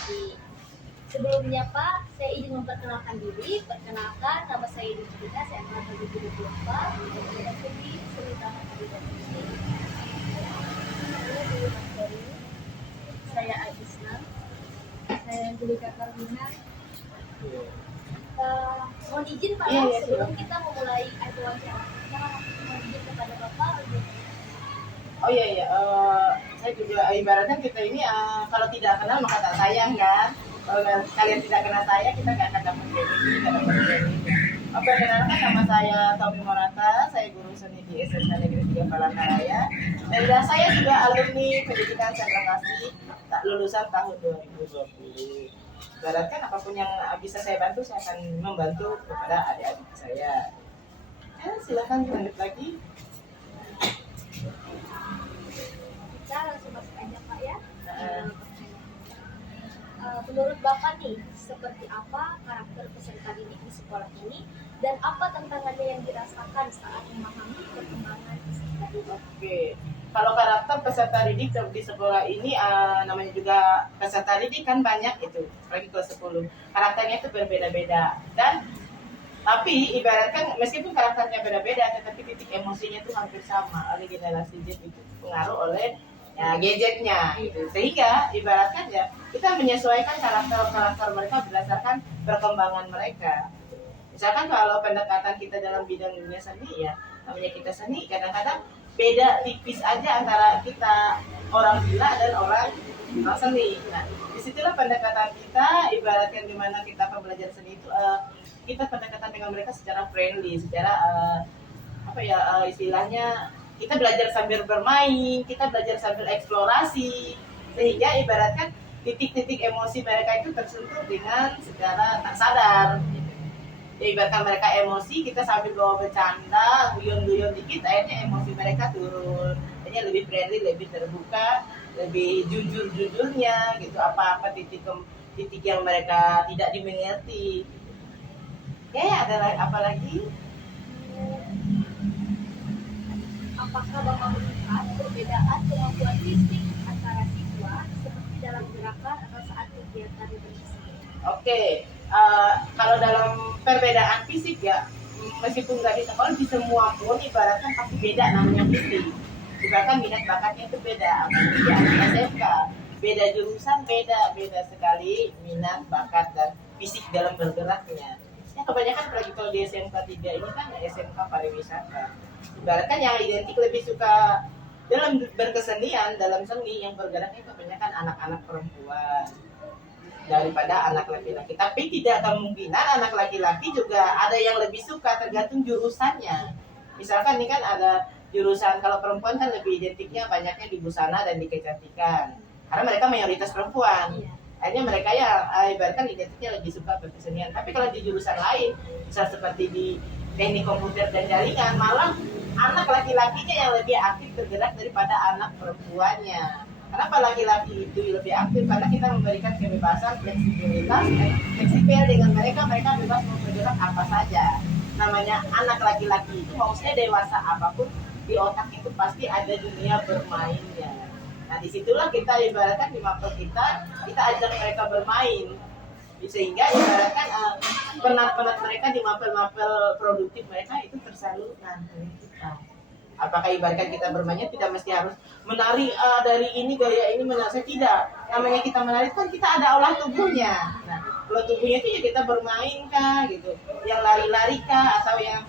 musik. Sebelumnya Pak, saya izin memperkenalkan diri. Perkenalkan, nama saya Dinda, saya angkatan 2024, dan studi seni drama tari dan musik. Saya dulu materi, saya Agisna, saya Julika Karmina. Mohon izin Pak, sebelum kita memulai wawancara kita, mohon izin kepada Bapak. Oh iya, saya juga ibaratnya kita ini kalau tidak kenal maka tak sayang kan. Kalau kalian tidak kenal saya, kita nggak akan dapat ini, nggak dapat ini. Oke, kenalkan nama saya Tommy Morata, saya guru seni di SMK Negeri 3 Palangkaraya. Dan saya juga alumni pendidikan Sandra Kasih, lulusan tahun 2020. Ibaratkan apapun yang bisa saya bantu, saya akan membantu kepada adik-adik saya. Silakan lanjut lagi. Kita langsung masuk aja Pak ya. Menurut Bapak nih, seperti apa karakter peserta didik di sekolah ini dan apa tantangannya yang dirasakan saat memahami perkembangan peserta didik? Oke, kalau karakter peserta didik di sekolah ini namanya juga peserta didik kan banyak itu, apalagi kelas 10. Karakternya itu berbeda-beda tapi ibaratkan meskipun karakternya beda-beda tetapi titik emosinya itu hampir sama oleh generasi Z itu pengaruh oleh gadgetnya gitu. Sehingga ibaratkan ya kita menyesuaikan karakter mereka berdasarkan perkembangan mereka. Misalkan kalau pendekatan kita dalam bidang dunia seni ya, namanya kita seni kadang-kadang beda tipis aja antara kita orang gila dan orang seni. Nah, disitulah pendekatan kita ibaratkan dimana kita pembelajaran seni itu kita pendekatan dengan mereka secara friendly, secara istilahnya kita belajar sambil bermain, kita belajar sambil eksplorasi, sehingga ibaratkan titik-titik emosi mereka itu tersentuh dengan secara tak sadar. Ya, ibaratkan mereka emosi, kita sambil bawa bercanda, guyon-guyon dikit, akhirnya emosi mereka turun. Akhirnya lebih friendly, lebih terbuka, lebih jujur-jujurnya gitu. Apa-apa titik yang mereka tidak dimengerti. Ada apa lagi? Apakah Bapak melihat perbedaan kemampuan fisik antara siswa seperti dalam gerakan atau saat kegiatan bermusik? Oke, kalau dalam perbedaan fisik ya, meskipun nggak di sekolah, di semua pun ibaratkan pasti beda namanya fisik. Ibaratkan minat bakatnya itu beda, apalagi di anak SMK, beda jurusan beda sekali minat bakat dan fisik dalam bergeraknya. Ya kebanyakan apalagi kalau di SMK 3 ini kan SMK pariwisata. Ibaratkan yang identik lebih suka dalam berkesenian, dalam seni yang bergeraknya kebanyakan anak-anak perempuan daripada anak laki-laki. Tapi tidak kemungkinan anak laki-laki juga ada yang lebih suka, tergantung jurusannya. Misalkan ini kan ada jurusan, kalau perempuan kan lebih identiknya banyaknya di busana dan di kecantikan, karena mereka mayoritas perempuan. Akhirnya mereka ya ibaratkan identiknya lebih suka berkesenian. Tapi kalau di jurusan lain, misal seperti di teknik komputer dan jaringan, malah anak laki-lakinya yang lebih aktif bergerak daripada anak perempuannya. Kenapa laki-laki itu lebih aktif? Karena kita memberikan kebebasan, fleksibilitas, fleksibel dengan mereka bebas mau bergerak apa saja. Namanya anak laki-laki itu maksudnya dewasa apapun, di otak itu pasti ada dunia bermainnya. Nah disitulah kita ibaratkan di mapel kita ajak mereka bermain, sehingga ibaratkan penat-penat mereka di mapel-mapel produktif mereka itu tersalurkan oleh kita. Apakah ibaratkan kita bermainnya tidak mesti harus menari dari ini gaya ini menari, tidak. Namanya kita menari kan kita ada olah tubuhnya. Nah, olah tubuhnya itu ya kita bermain kah gitu, yang lari-lari kah, atau yang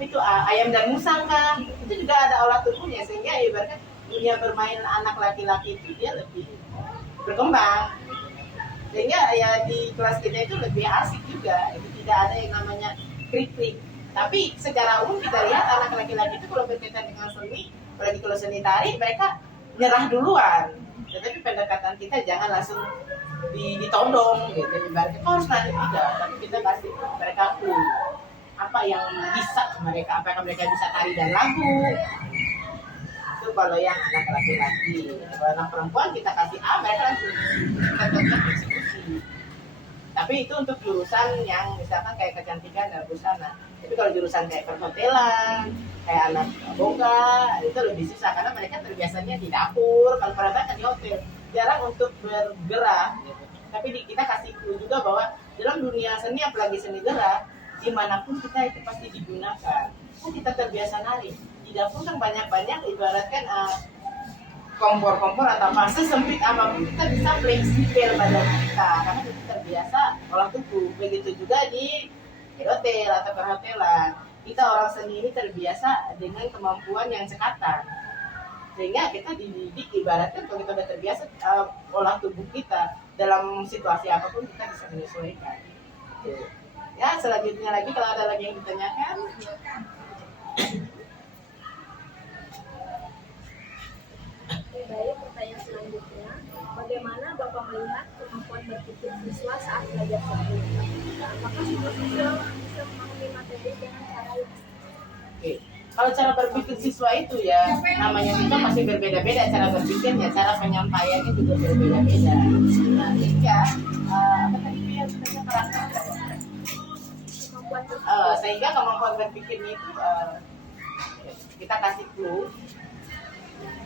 itu ayam dan musang kah, itu juga ada olah tubuhnya, sehingga ibaratkan dunia bermain anak laki-laki itu dia lebih berkembang, sehingga ya di kelas kita itu lebih asik juga. Itu tidak ada yang namanya krik-krik. Tapi secara umum kita lihat anak laki-laki itu kalau berkaitan dengan seni, apalagi kalau seni tari, mereka nyerah duluan. Tetapi pendekatan kita jangan langsung ditodong gitu. Ibaratnya kau harus nari, tidak, tapi kita pasti mereka apa yang bisa mereka, apakah mereka bisa tari dan lagu. Itu kalau yang anak laki-laki. Kalau anak perempuan kita kasih mereka langsung kita eksekusi. Tapi itu untuk jurusan yang misalkan kayak kecantikan dan busana. Tapi kalau jurusan kayak perhotelan, kayak anak boga, itu lebih susah karena mereka terbiasanya di dapur. Kalau perempuan kan di hotel, jarang untuk bergerak gitu. Tapi kita kasih clue juga bahwa dalam dunia seni, apalagi seni gerak, dimanapun kita itu pasti digunakan. Kan kita terbiasa nari. Di dapur kan banyak-banyak ibaratkan kompor-kompor atau apa sesempit apapun kita bisa fleksibel badan kita karena kita terbiasa olah tubuh. Begitu juga di hotel atau perhotelan. Kita orang seni ini terbiasa dengan kemampuan yang cekatan. Sehingga kita dididik ibaratkan kalau kita udah terbiasa olah tubuh kita dalam situasi apapun kita bisa menyesuaikan. Ya, selanjutnya lagi kalau ada lagi yang ditanyakan. Baik, pertanyaan selanjutnya, bagaimana Bapak melihat kemampuan berpikir siswa saat belajar seni? Apakah semua siswa bisa memahami materi dengan cara yang Oke. Kalau cara berpikir siswa itu ya namanya siswa pasti berbeda-beda cara berpikirnya, cara penyampaiannya juga berbeda-beda. Nah, sehingga apa tadi dia sebenarnya karakter kemampuan berpikir? sehingga kemampuan berpikirnya itu kita kasih clue.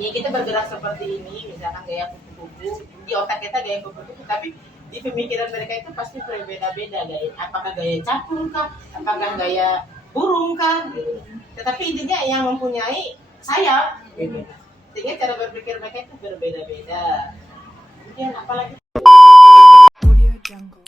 Ya kita bergerak seperti ini, misalkan gaya kupu-kupu, di otak kita gaya kupu-kupu, tapi di pemikiran mereka itu pasti berbeda-beda gaya. Apakah gaya capung kah? Apakah gaya burung kah? Gitu. Tetapi intinya yang mempunyai sayap. Gitu. Sehingga cara berpikir mereka itu berbeda-beda. Kemudian apalagi? Audio Jungle.